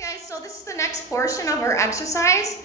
Hi guys, so this is the next portion of our exercise.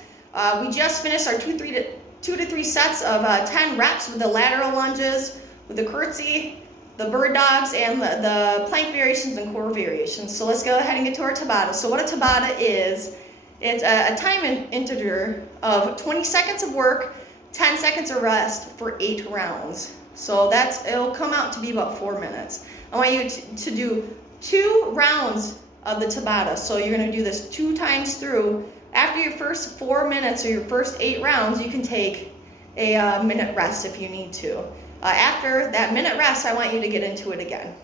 We just finished our two to three sets of 10 reps with the lateral lunges, with the curtsy, the bird dogs, and the plank variations and core variations. So let's go ahead and get to our Tabata. So what a Tabata is, it's a time integer of 20 seconds of work, 10 seconds of rest for 8 rounds. So it'll come out to be about 4 minutes. I want you to do 2 rounds of the Tabata. So you're going to do this 2 times through. After your first 4 minutes or your first 8 rounds, you can take a minute rest if you need to. After that minute rest, I want you to get into it again.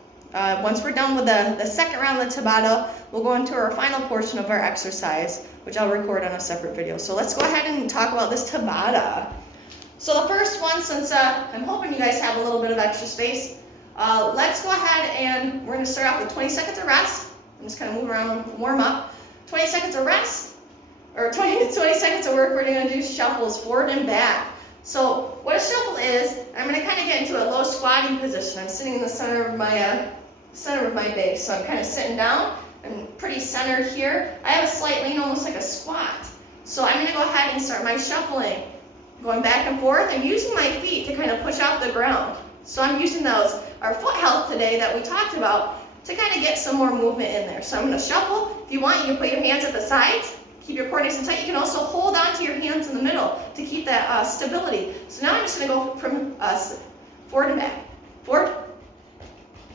Once we're done with the second round of the Tabata, we'll go into our final portion of our exercise, which I'll record on a separate video. So let's go ahead and talk about this Tabata. So the first one, since I'm hoping you guys have a little bit of extra space, let's go ahead and we're going to start off with 20 seconds of rest. I'm just kind of move around, warm up. 20 seconds of rest, or 20 seconds of work. We're going to do shuffles forward and back. So what a shuffle is, I'm going to kind of get into a low squatting position. I'm sitting in the center of my base, so I'm kind of sitting down. I'm pretty centered here. I have a slight lean, almost like a squat. So I'm going to go ahead and start my shuffling, going back and forth. I'm using my feet to kind of push off the ground. So I'm using our foot health today that we talked about, to kind of get some more movement in there. So I'm going to shuffle. If you want, you can put your hands at the sides. Keep your core nice and tight. You can also hold on to your hands in the middle to keep that stability. So now I'm just going to go from forward and back. Forward,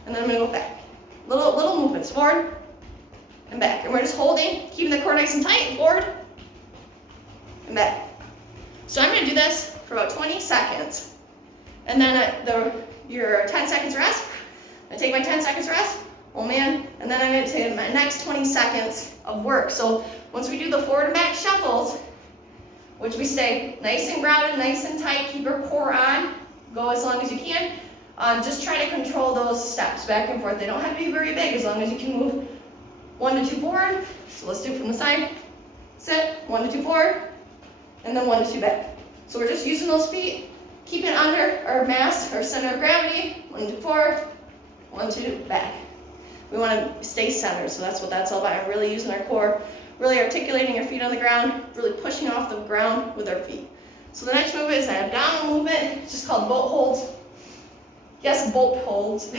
and then I'm going to go back. Little movements. Forward and back. And we're just holding, keeping the core nice and tight. Forward and back. So I'm going to do this for about 20 seconds. And then your 10 seconds rest. I take my 10 seconds rest. Oh man, and then I'm going to take my next 20 seconds of work. So once we do the forward and back shuffles, which we stay nice and grounded, nice and tight, keep your core on, go as long as you can. Just try to control those steps back and forth. They don't have to be very big, as long as you can move 1 to 2 forward. So let's do it from the side. Sit, 1 to 2 forward, and then 1 to 2 back. So we're just using those feet, keeping under our mass, our center of gravity, 1 to 2 forward, 1 to 2 back. We want to stay centered, so that's what that's all about. Really using our core, really articulating our feet on the ground, really pushing off the ground with our feet. So the next move is an abdominal movement. It's just called boat holds. Yes, boat holds.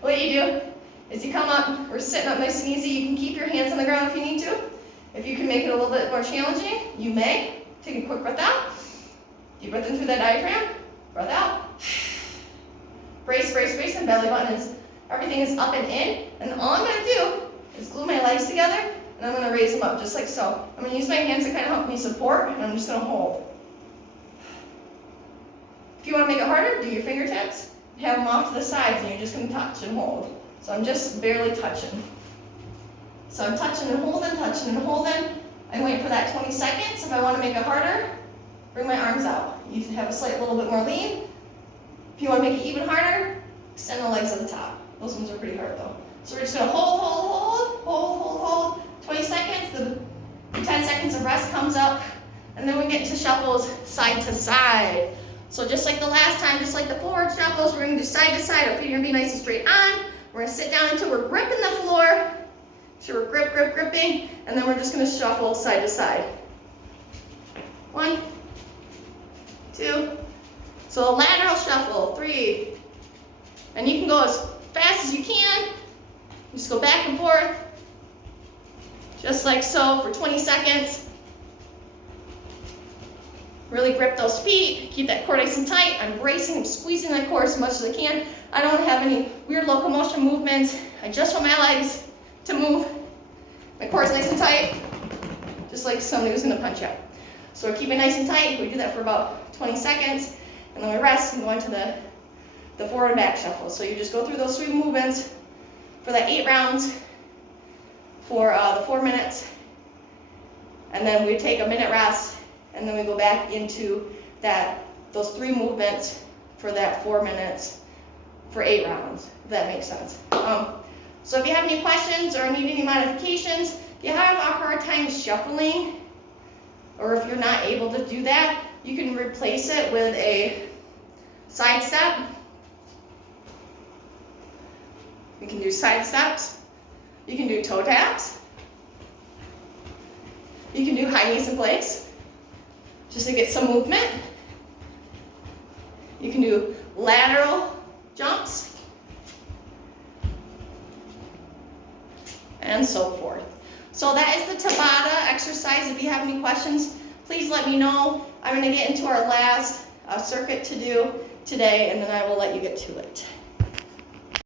What you do is you come up, we're sitting up nice and easy. You can keep your hands on the ground if you need to. If you can make it a little bit more challenging, you may. Take a quick breath out. Deep breath in through that diaphragm. Breath out. Brace, brace, brace, and belly button is, everything is up and in. And all I'm going to do is glue my legs together, and I'm going to raise them up just like so. I'm going to use my hands to kind of help me support, and I'm just going to hold. If you want to make it harder, do your fingertips. Have them off to the sides, and you're just going to touch and hold. So I'm just barely touching. So I'm touching and holding, touching and holding. I'm waiting for that 20 seconds. If I want to make it harder, bring my arms out. You can have a little bit more lean. If you want to make it even harder, extend the legs at the top. Those ones are pretty hard though. So we're just going to hold. 20 seconds, the 10 seconds of rest comes up, and then we get into shuffles side to side. So just like the last time, just like the forward shuffles, we're going to do side to side. Our feet are going to be nice and straight on. We're going to sit down until we're gripping the floor. So we're gripping, and then we're just going to shuffle side to side. 1, 2. So a lateral shuffle, 3. And you can go as fast as you can. Just go back and forth, just like so for 20 seconds. Really grip those feet, keep that core nice and tight. I'm bracing, I'm squeezing my core as much as I can. I don't have any weird locomotion movements. I just want my legs to move. My core is nice and tight, just like somebody was gonna punch out. So we're keeping nice and tight. We do that for about 20 seconds, and then we rest and go into the forward and back shuffle. So you just go through those 3 movements for that 8 rounds for the 4 minutes, and then we take a minute rest, and then we go back into those 3 movements for that 4 minutes for 8 rounds, if that makes sense. So if you have any questions or need any modifications, if you have a hard time shuffling, or if you're not able to do that, you can replace it with a side step. You can do side steps. You can do toe taps. You can do high knees in place, just to get some movement. You can do lateral jumps, and so forth. So that is the Tabata exercise. If you have any questions, please let me know. I'm going to get into our last circuit to do today, and then I will let you get to it.